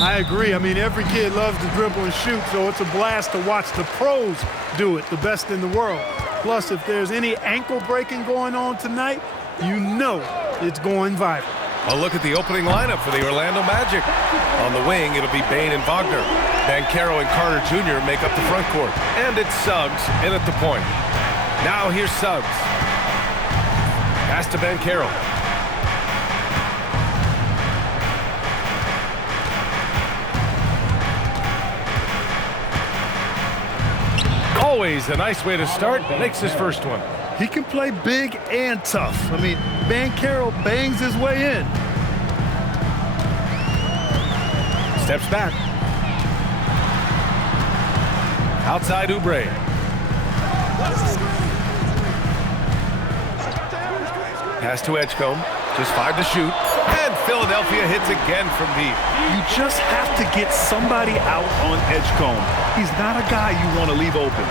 I agree. I mean, every kid loves to dribble and shoot, so it's a blast to watch the pros do it, the best in the world. Plus, if there's any ankle breaking going on tonight, you know it's going viral. A look at the opening lineup for the Orlando Magic. On the wing, it'll be Bane and Wagner. Banchero and Carter Jr. make up the front court. And it's Suggs in at the point. Now here's Suggs. Pass to Banchero. Always a nice way to start. Makes his first one. He can play big and tough. I mean, Banchero bangs his way in. Steps back. Outside Oubre. Pass to Edgecombe. Just 5 to shoot. And Philadelphia hits again from deep. You just have to get somebody out on Edgecombe. He's not a guy you want to leave open.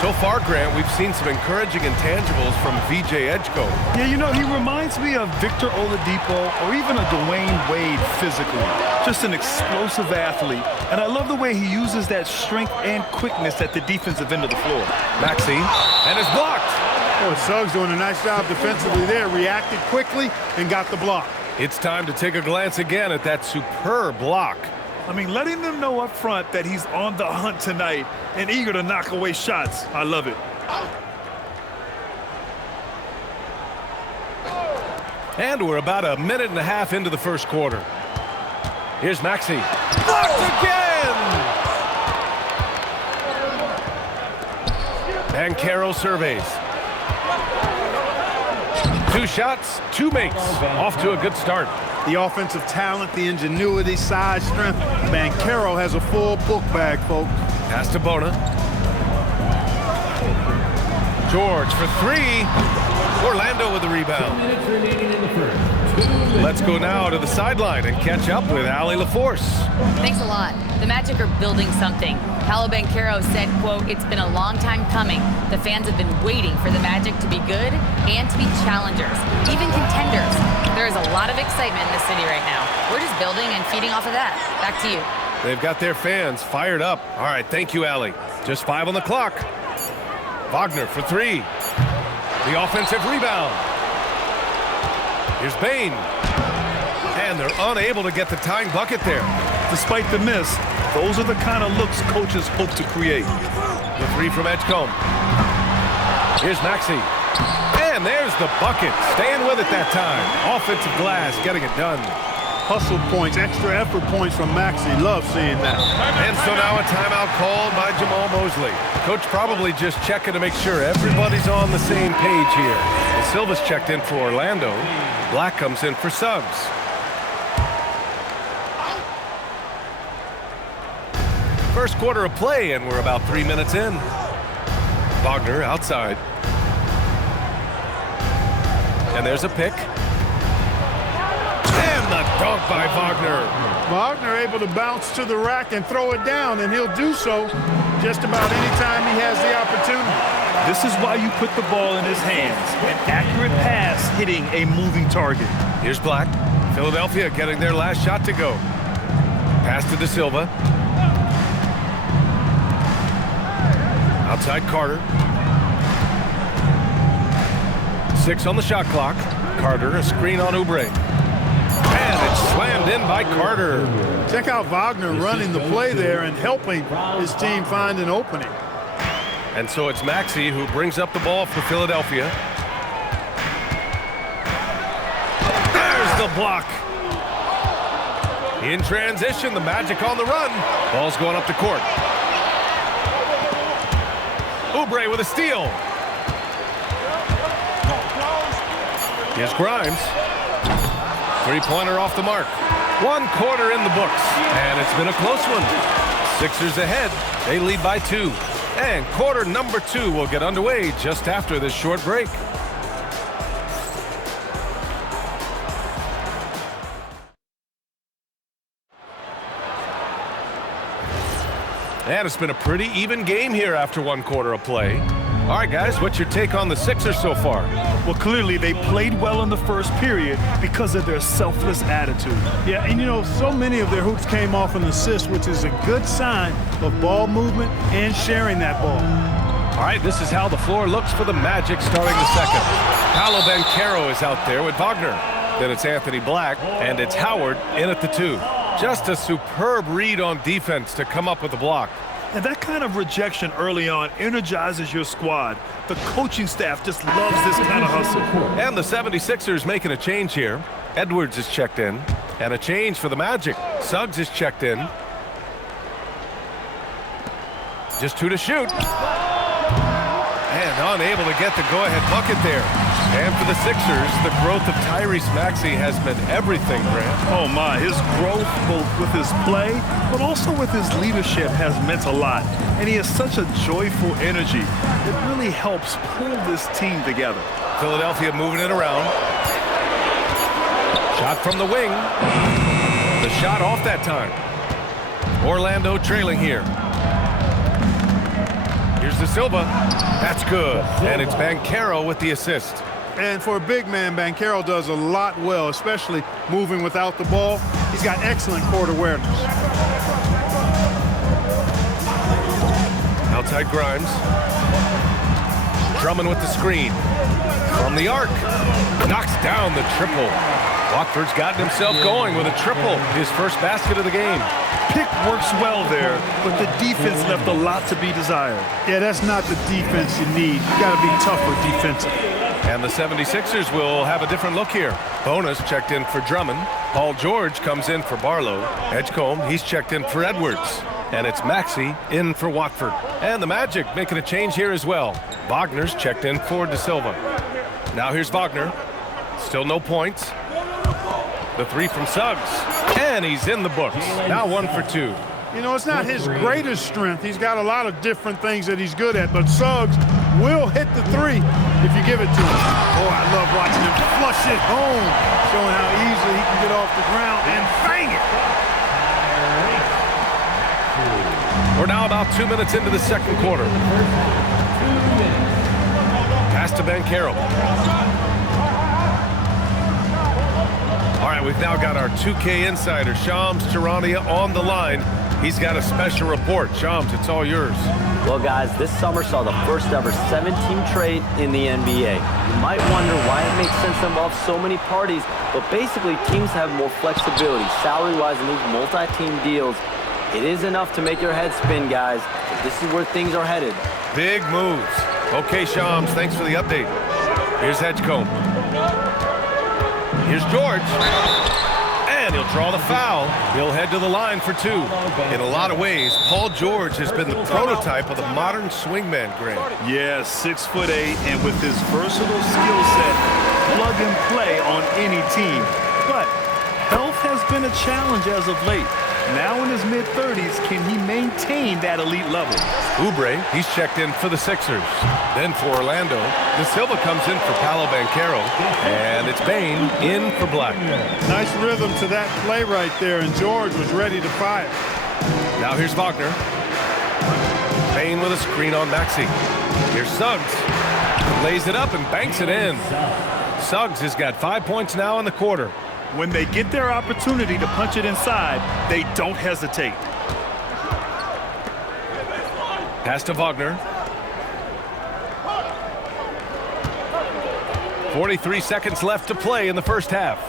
So far, Grant, we've seen some encouraging intangibles from VJ Edgecombe. Yeah, you know, he reminds me of Victor Oladipo or even a Dwayne Wade physically. Just an explosive athlete. And I love the way he uses that strength and quickness at the defensive end of the floor. Maxey, and is blocked. Oh, Suggs doing a nice job defensively there. Reacted quickly and got the block. It's time to take a glance again at that superb block. I mean, letting them know up front that he's on the hunt tonight and eager to knock away shots. I love it. And we're about a minute and a half into the first quarter. Here's Maxey. Blocked again! Banchero surveys. 2 shots, 2 makes. Off to a good start. The offensive talent, the ingenuity, size, strength. Banchero has a full book bag, folks. Pass to Bona. George for 3. Orlando with the rebound. Let's go now to the sideline and catch up with Allie LaForce. Thanks a lot. The Magic are building something. Paolo Banchero said, quote, "It's been a long time coming. The fans have been waiting for the Magic to be good and to be challengers, even contenders. There is a lot of excitement in the city right now. We're just building and feeding off of that. Back to you." They've got their fans fired up. All right, thank you, Allie. Just 5 on the clock. Wagner for 3. The offensive rebound. Here's Bane. And they're unable to get the tying bucket there. Despite the miss, those are the kind of looks coaches hope to create. The 3 from Edgecombe. Here's Maxey. And there's the bucket. Staying with it that time. Offensive glass, getting it done. Hustle points, extra effort points from Maxey. Love seeing that. And so now a timeout called by Jamal Mosley. Coach probably just checking to make sure everybody's on the same page here. And Silva's checked in for Orlando. Black comes in for Suggs. First quarter of play, and we're about 3 minutes in. Wagner outside. And there's a pick. And the dunk by Wagner. Wagner able to bounce to the rack and throw it down, and he'll do so just about any time he has the opportunity. This is why you put the ball in his hands. An accurate pass hitting a moving target. Here's Black. Philadelphia getting their last shot to go. Pass to De Silva. Outside Carter. 6 on the shot clock. Carter, a screen on Oubre. And it's slammed in by Carter. Check out Wagner running the play there and helping his team find an opening. And so it's Maxey who brings up the ball for Philadelphia. There's the block. In transition, the Magic on the run. Ball's going up the court. Oubre with a steal. Here's Grimes. 3-pointer off the mark. 1 quarter in the books. And it's been a close one. Sixers ahead. They lead by 2. And quarter number 2 will get underway just after this short break. And it's been a pretty even game here after 1 quarter of play. All right, guys, what's your take on the Sixers so far? Well, clearly they played well in the first period because of their selfless attitude. Yeah, and you know, so many of their hoops came off an assist, which is a good sign of ball movement and sharing that ball. All right, this is how the floor looks for the Magic starting the second. Paolo Banchero is out there with Wagner. Then it's Anthony Black, and it's Howard in at the 2. Just a superb read on defense to come up with the block. And that kind of rejection early on energizes your squad. The coaching staff just loves this kind of hustle. And the 76ers making a change here. Edwards is checked in, and a change for the Magic. Suggs is checked in. Just 2 to shoot. And unable to get the go-ahead bucket there. And for the Sixers, the growth of Tyrese Maxey has meant everything, Grant. Oh my, his growth both with his play, but also with his leadership has meant a lot. And he has such a joyful energy. It really helps pull this team together. Philadelphia moving it around. Shot from the wing. The shot off that time. Orlando trailing here. Here's De Silva. That's good. And it's Banchero with the assist. And for a big man, Banchero does a lot well, especially moving without the ball. He's got excellent court awareness. Outside Grimes. Drummond with the screen. From the arc. Knocks down the triple. Watford's gotten himself going with a triple. His first basket of the game. Pick works well there, but the defense left a lot to be desired. Yeah, that's not the defense you need. You got to be tougher defensively. And the 76ers will have a different look here. Bonus checked in for Drummond. Paul George comes in for Barlow. Edgecombe, he's checked in for Edwards. And it's Maxey in for Watford. And the Magic making a change here as well. Wagner's checked in for De Silva. Now here's Wagner. Still no points. The 3 from Suggs. And he's in the books. Now 1 for 2. You know, it's not his greatest strength. He's got a lot of different things that he's good at, but Suggs will hit the 3 if you give it to him. Oh, I love watching him flush it home, showing how easily he can get off the ground and bang it. We're now about 2 minutes into the second quarter. Pass to Banchero. All right, we've now got our 2K insider, Shams Charania, on the line. He's got a special report. Shams, it's all yours. Well, guys, this summer saw the first ever 7-team trade in the NBA. You might wonder why it makes sense to involve so many parties, but basically teams have more flexibility salary-wise in these multi-team deals. It is enough to make your head spin, guys. But this is where things are headed. Big moves. Okay, Shams, thanks for the update. Here's Edgecombe. Here's George. And he'll draw the foul. He'll head to the line for 2. In a lot of ways, Paul George has been the prototype of the modern swingman, Grant. Yeah, 6'8", and with his versatile skill set, plug and play on any team. But health has been a challenge as of late. Now in his mid-30s, can he maintain that elite level? Oubre, he's checked in for the Sixers. Then for Orlando, De Silva comes in for Paolo Banchero, and it's Bain in for Black. Nice rhythm to that play right there, and George was ready to fire. Now here's Wagner. Bain with a screen on Maxey. Here's Suggs. Lays it up and banks it in. Suggs has got 5 points now in the quarter. When they get their opportunity to punch it inside, they don't hesitate. Pass to Wagner. 43 seconds left to play in the first half.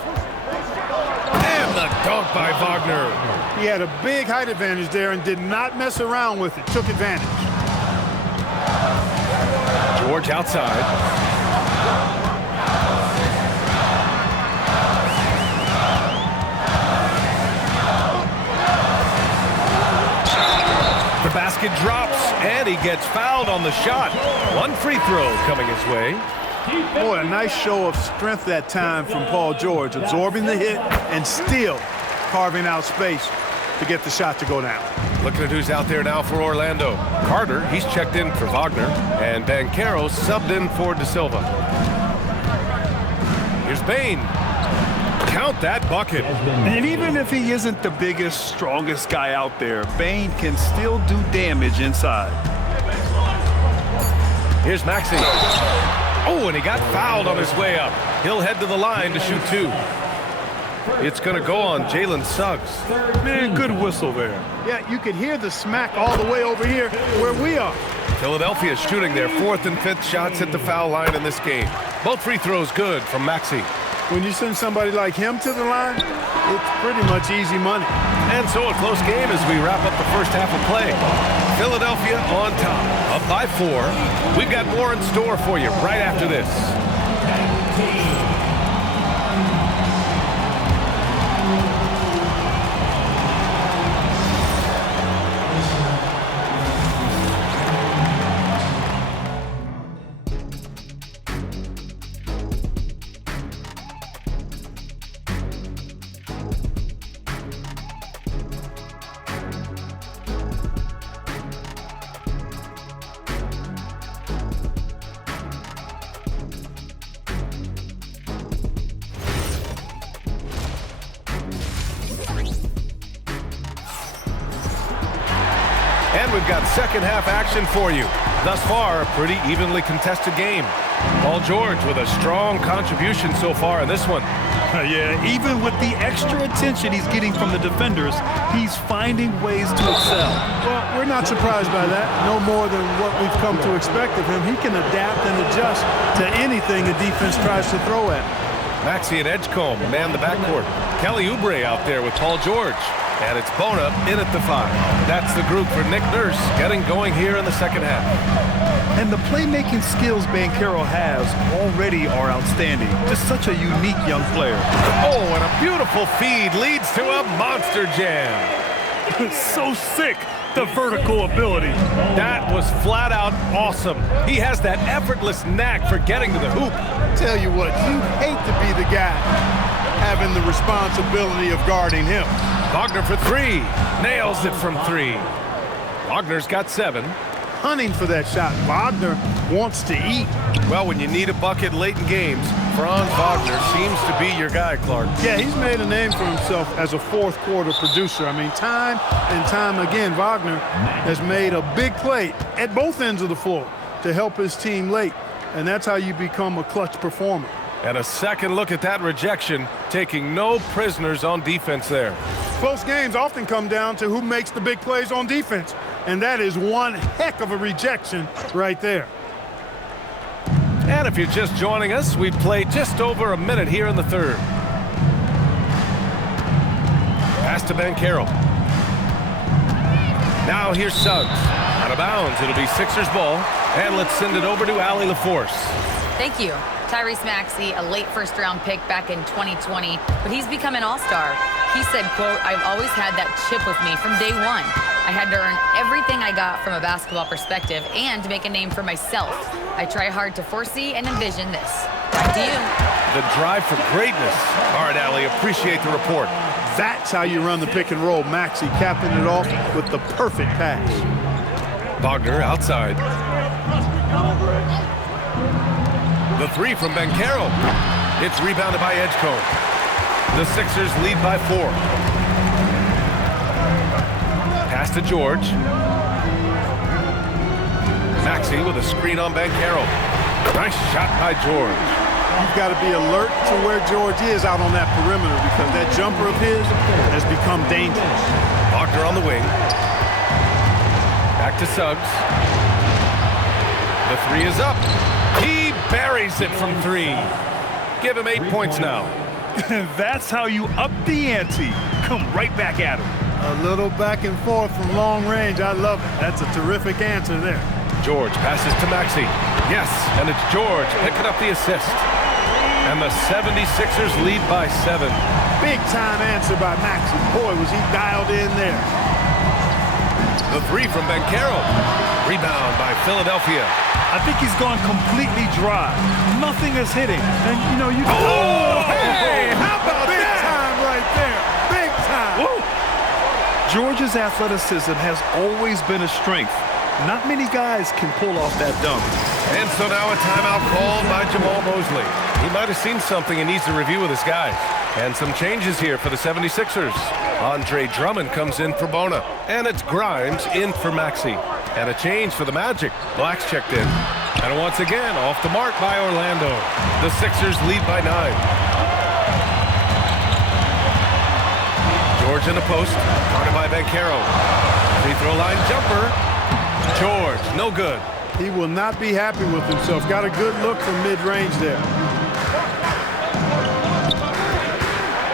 And the dunk by Wagner. He had a big height advantage there and did not mess around with it. Took advantage. George outside. The basket drops, and he gets fouled on the shot. 1 free throw coming his way. Boy, a nice show of strength that time from Paul George, absorbing the hit and still carving out space to get the shot to go down. Looking at who's out there now for Orlando. Carter, he's checked in for Wagner, and Banchero subbed in for De Silva. Here's Bain. Count that bucket. And even if he isn't the biggest, strongest guy out there, Bain can still do damage inside. Here's Maxey. Oh, and he got fouled on his way up. He'll head to the line to shoot 2. It's going to go on Jalen Suggs. Man, good whistle there. Yeah, you could hear the smack all the way over here where we are. Philadelphia shooting their 4th and 5th shots at the foul line in this game. Both free throws good from Maxey. When you send somebody like him to the line, it's pretty much easy money. And so a close game as we wrap up the first half of play. Philadelphia on top, up by 4. We've got more in store for you right after this. And we've got second half action for you. Thus far, a pretty evenly contested game. Paul George with a strong contribution so far in this one. Yeah, even with the extra attention he's getting from the defenders, he's finding ways to excel. Well, we're not surprised by that. No more than what we've come to expect of him. He can adapt and adjust to anything a defense tries to throw at him. Maxey and Edgecombe man the backcourt. Kelly Oubre out there with Paul George. And it's Bona in at the 5. That's the group for Nick Nurse getting going here in the second half. And the playmaking skills Banchero has already are outstanding. Just such a unique young player. Oh, and a beautiful feed leads to a monster jam. So sick, the vertical ability. That was flat out awesome. He has that effortless knack for getting to the hoop. Tell you what, you hate to be the guy having the responsibility of guarding him. Wagner for 3. Nails it from 3. Wagner's got 7. Hunting for that shot. Wagner wants to eat. Well, when you need a bucket late in games, Franz Wagner seems to be your guy, Clark. Yeah, he's made a name for himself as a fourth quarter producer. I mean, time and time again, Wagner has made a big play at both ends of the floor to help his team late. And that's how you become a clutch performer. And a second look at that rejection, taking no prisoners on defense there. Close games often come down to who makes the big plays on defense. And that is one heck of a rejection right there. And if you're just joining us, we've played just over a minute here in the third. Pass to Banchero. Now here's Suggs. Out of bounds, it'll be Sixers ball. And let's send it over to Allie LaForce. Thank you. Tyrese Maxey, a late first-round pick back in 2020, but he's become an all-star. He said, quote, "I've always had that chip with me from day one. I had to earn everything I got from a basketball perspective and to make a name for myself. I try hard to foresee and envision this." Back to you. The drive for greatness. All right, Allie, appreciate the report. That's how you run the pick and roll. Maxey capping it off with the perfect pass. Wagner outside. The 3 from Banchero. It's rebounded by Edgecombe. The Sixers lead by 4. Pass to George. Maxey with a screen on Banchero. Nice shot by George. You've got to be alert to where George is out on that perimeter because that jumper of his has become dangerous. Wagner on the wing. Back to Suggs. The 3 is up. He buries it from 3. Give him 8 points now. That's how you up the ante. Come right back at him. A little back and forth from long range. I love it. That's a terrific answer there. George passes to Maxey. Yes, and it's George picking up the assist. And the 76ers lead by 7. Big time answer by Maxey. Boy, was he dialed in there. The 3 from Banchero. Rebound by Philadelphia. I think he's gone completely dry. Nothing is hitting. And, you know, you... Oh, hey, how about Big that? time right there. Big time. Woo. George's athleticism has always been a strength. Not many guys can pull off that dunk. And so now a timeout called by Jamal Mosley. He might have seen something and needs to review with his guys. And some changes here for the 76ers. Andre Drummond comes in for Bona. And it's Grimes in for Maxey. And a change for the Magic. Black's checked in. And once again, off the mark by Orlando. The Sixers lead by 9. George in the post, guarded by Banchero. Free throw line jumper. George, no good. He will not be happy with himself. Got a good look from mid-range there.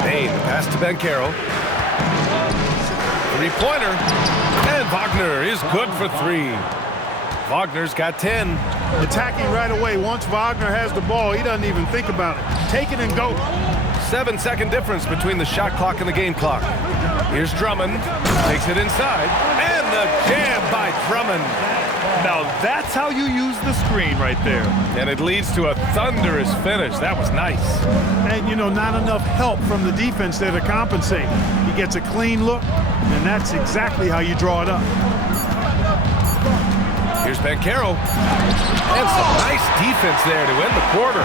Bain, pass to Banchero. Three-pointer. And Wagner is good for 3. Wagner's got 10. Attacking right away. Once Wagner has the ball, he doesn't even think about it. Take it and go. 7-second difference between the shot clock and the game clock. Here's Drummond. Takes it inside. And the jam by Drummond. Now that's how you use the screen right there. And it leads to a thunderous finish. That was nice. And, you know, not enough help from the defense there to compensate. He gets a clean look, and that's exactly how you draw it up. Here's Banchero. And some nice defense there to end the quarter.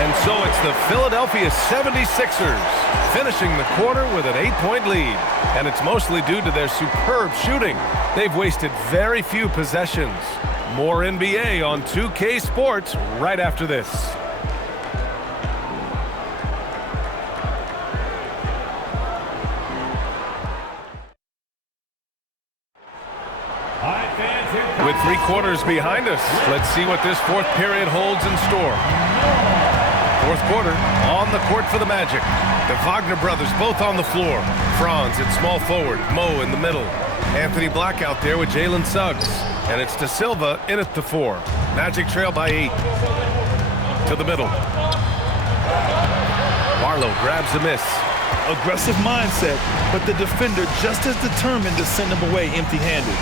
And so it's the Philadelphia 76ers finishing the quarter with an 8-point lead. And it's mostly due to their superb shooting. They've wasted very few possessions. More NBA on 2K Sports right after this. With 3 quarters behind us, let's see what this 4th period holds in store. 4th quarter, on the court for the Magic. The Wagner brothers both on the floor. Franz at small forward, Mo in the middle. Anthony Black out there with Jalen Suggs. And it's De Silva in at the 4. Magic trail by 8. To the middle. Barlow grabs a miss. Aggressive mindset, but the defender just as determined to send him away empty-handed.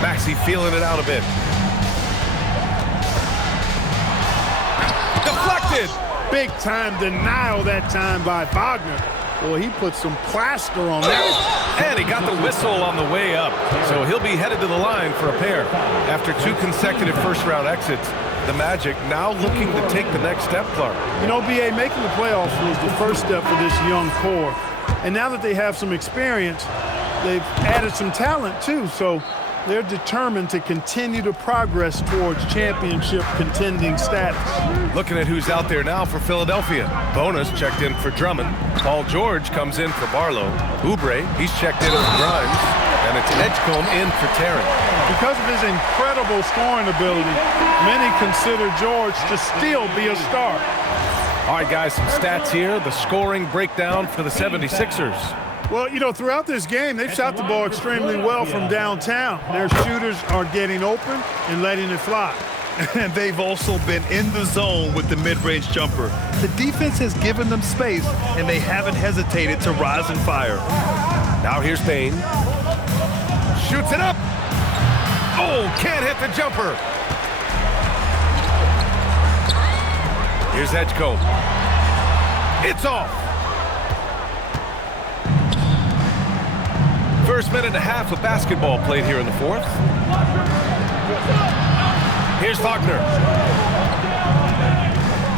Maxey feeling it out a bit. Deflected! Big time denial that time by Wagner. Boy, he put some plaster on that. And he got the whistle on the way up. So he'll be headed to the line for a pair. After 2 consecutive first-round exits, the Magic now looking to take the next step, Clark. You know, B.A., making the playoffs was the first step for this young core. And now that they have some experience, they've added some talent, too. So they're determined to continue to progress towards championship contending status. Looking at who's out there now for Philadelphia. Bonus checked in for Drummond. Paul George comes in for Barlow. Oubre, he's checked in for Grimes. And it's Edgecombe in for Tarrant. Because of his incredible scoring ability, many consider George to still be a star. All right, guys, some stats here. The scoring breakdown for the 76ers. Well, you know, throughout this game, they've shot the ball extremely well from downtown. Their shooters are getting open and letting it fly. And they've also been in the zone with the mid-range jumper. The defense has given them space, and they haven't hesitated to rise and fire. Now here's Bain. Shoots it up. Oh, can't hit the jumper. Here's Edgecombe. It's off. First minute and a half of basketball played here in the 4th. Here's Wagner.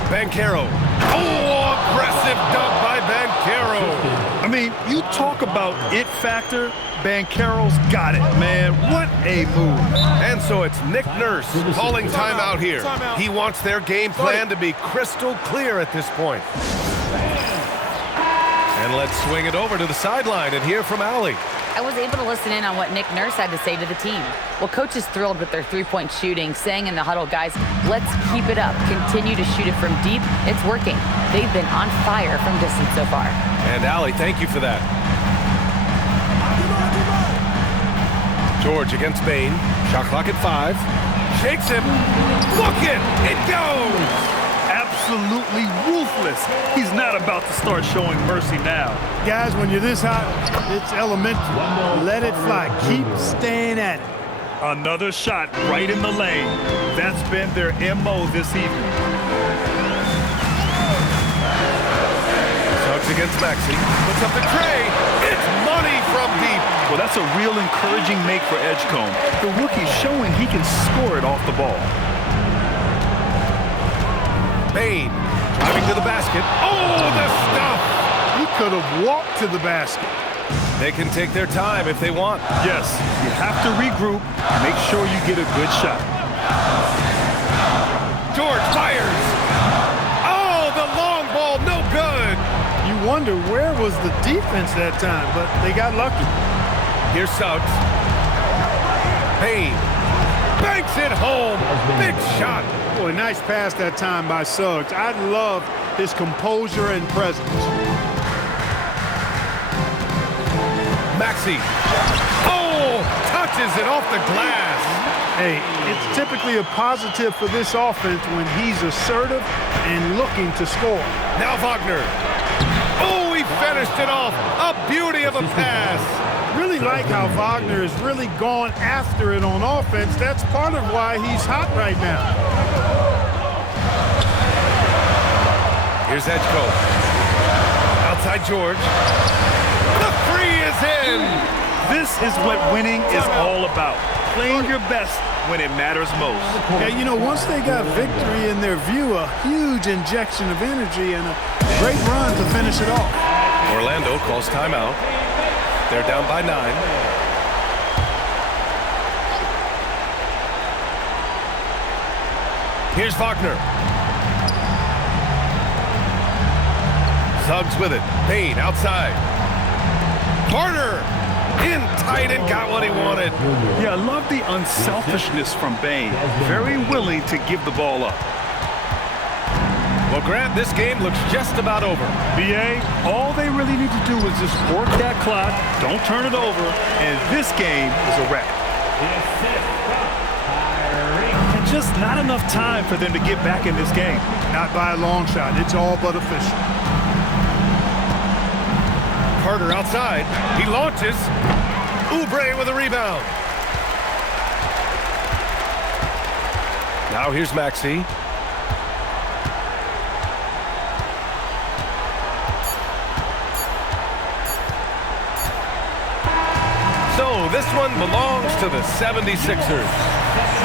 Banchero. Oh, aggressive dunk by Banchero. I mean, you talk about it factor, Banchero's got it, man. What a move. And so it's Nick Nurse calling timeout here. He wants their game plan to be crystal clear at this point. And let's swing it over to the sideline and hear from Allie. I was able to listen in on what Nick Nurse had to say to the team. Well, coach is thrilled with their three-point shooting, saying in the huddle, guys, let's keep it up. Continue to shoot it from deep. It's working. They've been on fire from distance so far. And Allie, thank you for that. George against Bain. Shot clock at 5. Shakes him. Look it! It goes! Absolutely ruthless. He's not about to start showing mercy now. Guys, when you're this hot, it's elementary. Let it fly. Keep staying at it. Another shot right in the lane. That's been their MO this evening. Suggs against Maxey. Puts up the tray. It's money from deep. Well, that's a real encouraging make for Edgecombe. The rookie's showing he can score it off the ball. Bain driving to the basket. Oh, the stuff! He could have walked to the basket. They can take their time if they want. Yes, you have to regroup. Make sure you get a good shot. George fires. Oh, the long ball, no good. You wonder where was the defense that time, but they got lucky. Here's Suggs. Payne banks it home. Big shot. Boy, nice pass that time by Suggs. I love his composure and presence. Maxey. Oh, touches it off the glass. Hey, it's typically a positive for this offense when he's assertive and looking to score. Now Wagner. Oh, he finished it off. A beauty of a pass. Really like how Wagner is really gone after it on offense. That's part of why he's hot right now. Here's Edgecombe. Outside George. The three is in. This is what winning is all about. Playing your best when it matters most. Yeah, you know, once they got victory in their view, a huge injection of energy and a great run to finish it off. Orlando calls timeout. They're down by 9. Here's Wagner. Suggs with it. Payne outside. Carter in tight and got what he wanted. Yeah, I love the unselfishness from Bane. Very willing to give the ball up. Well, Grant, this game looks just about over. BA, all they really need to do is just work that clock, don't turn it over, and this game is a wrap. And just not enough time for them to get back in this game. Not by a long shot. It's all but official. Carter outside. He launches. Oubre with a rebound. Now here's Maxey. So this one belongs to the 76ers.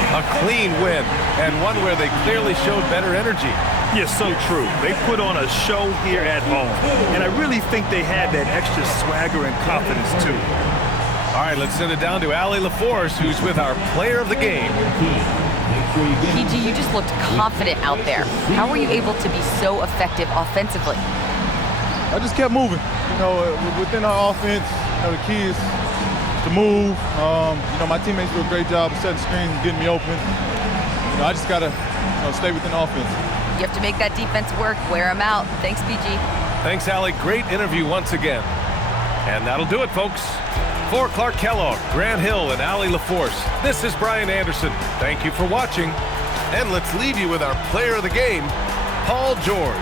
A clean win, and one where they clearly showed better energy. Yes, so true. They put on a show here at home, and I really think they had that extra swagger and confidence, too. All right, let's send it down to Allie LaForce, who's with our player of the game. PG, you just looked confident out there. How were you able to be so effective offensively? I just kept moving. You know, within our offense, you know, the key is to move. You know, my teammates do a great job of setting screens and getting me open. You know, I just got to, you know, stay within the offense. You have to make that defense work. Wear them out. Thanks, PG. Thanks, Allie. Great interview once again. And that'll do it, folks. For Clark Kellogg, Grant Hill, and Allie LaForce, this is Brian Anderson. Thank you for watching. And let's leave you with our player of the game, Paul George.